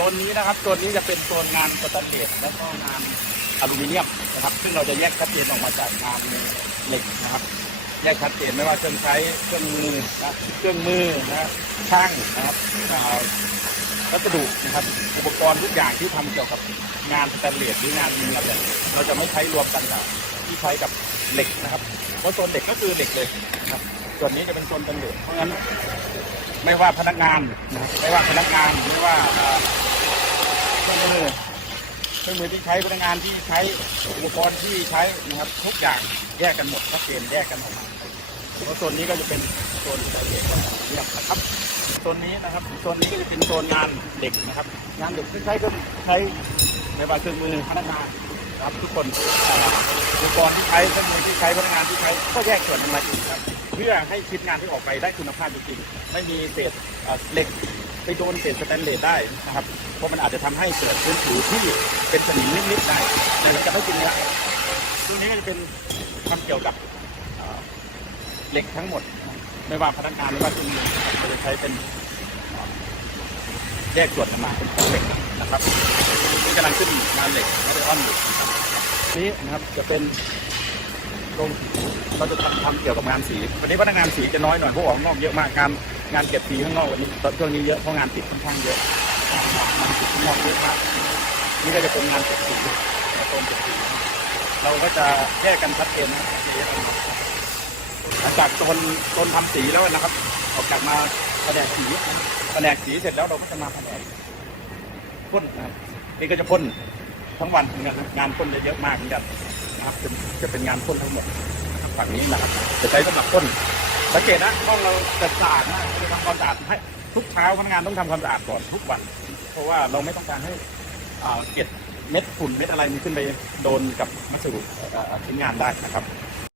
ซนนี้นะครับโซนนี้จะเป็นโซนงานสแตนเลสและก็งานอลูมิเนียมนะครับ ซึ่งเราจะแยกชัดเจนออกมาจากงานเหล็กนะครับ แยกชัดเจนไม่ว่าเครื่องใช้เครื่องมือนะเครื่องมือนะช่างนะครับอ่าวัสดุนะครับ อุปกรณ์ทุกอย่างที่ทำเกี่ยวกับงานสแตนเลสหรืองานอลูมิเนียมเนี่ยเราจะไม่ใช้รวมกันกับที่ใช้กับเหล็กนะครับ เพราะโซนเหล็กก็คือเหล็กเลยนะครับส่วนนี้จะเป็นโซนสแตนเลสเพราะฉะนั้นไม่ว่าพนักงานนะไม่ว่าพนักงาน ไม่ว่า มือเครื่องมือที่ใช้พนักงานที่ใช้อุปกรณ์ที่ใช้นะครับทุกอย่างแยกกันหมดชัดเจนแยกกันออกมาเพราะโซนนี้ก็จะเป็นโซนเอียดเนี่ยนะครับโซนนี้นะครับโซนนี้ก็จะเป็นโซนงานเด็กนะครับ งานเด็กที่ใช้ก็ใช้ไม่ว่าเครื่องมือพนักงานนะครับทุกคนอุปกรณ์ที่ใช้เครื่องมือที่ใช้พนักงานที่ใช้ก็แยกส่วนออกมาอีกครับ เพื่อให้ชิ้นงานที่ออกไปได้คุณภาพจริงๆไม่มีเศษเหล็ก โดนเศษสแตนเลสได้นะครับเพราะมันอาจจะทำให้เกิดพื้นผิวที่เป็นสนิมนิดๆได้แต่เราจะไม่จริงละตัวนี้ก็จะเป็นทำเกี่ยวกับเหล็กทั้งหมด ไม่ว่าพนักงานไม่ว่าทุกคนเราจะใช้เป็นแยกส่วนออกมาเป็นเหล็กนะครับนี่กำลังขึ้นงานเหล็กไม่ได้อ้อนอยู่นี้นะครับจะเป็นตรงเราจะทำทำเกี่ยวกับงานสีวันนี้พนักงานสีจะน้อยหน่อยเพราะออกนอกเยอะมากงาน งานเก็บสีข้างนอกวันนี้ช่วงนี้เยอะเพราะงานติดค่อนข้างเยอะงานติดข้างนอกเยอะมากนี่ก็จะเป็นงานเก็บสีโซนเก็บสีเราก็จะแยกกันชัดเจนนะหลังจากโซนโซนทำสีแล้วนะครับ ออกจากมาแผนกสีแผนกสีเสร็จแล้วเราก็จะมาแผนกพ่นนะนี่ก็จะพ่นทั้งวันเหมือนกันงานพ่นจะเยอะมากเหมือนกันนะครับจะเป็นงานพ่นทั้งหมดฝั่งนี้นะครับจะใช้สำหรับพ่น สังเกตนะห้องเราจะสะอาดมากเราทำความสะอาดให้ทุกเช้าพนักงานต้องทำความสะอาดก่อนทุกวัน เพราะว่าเราไม่ต้องการให้อ่าเก็ดเม็ดฝุ่นเม็ดอะไรมันขึ้นไปโดนกับวัสดุชิ้นงานได้นะครับ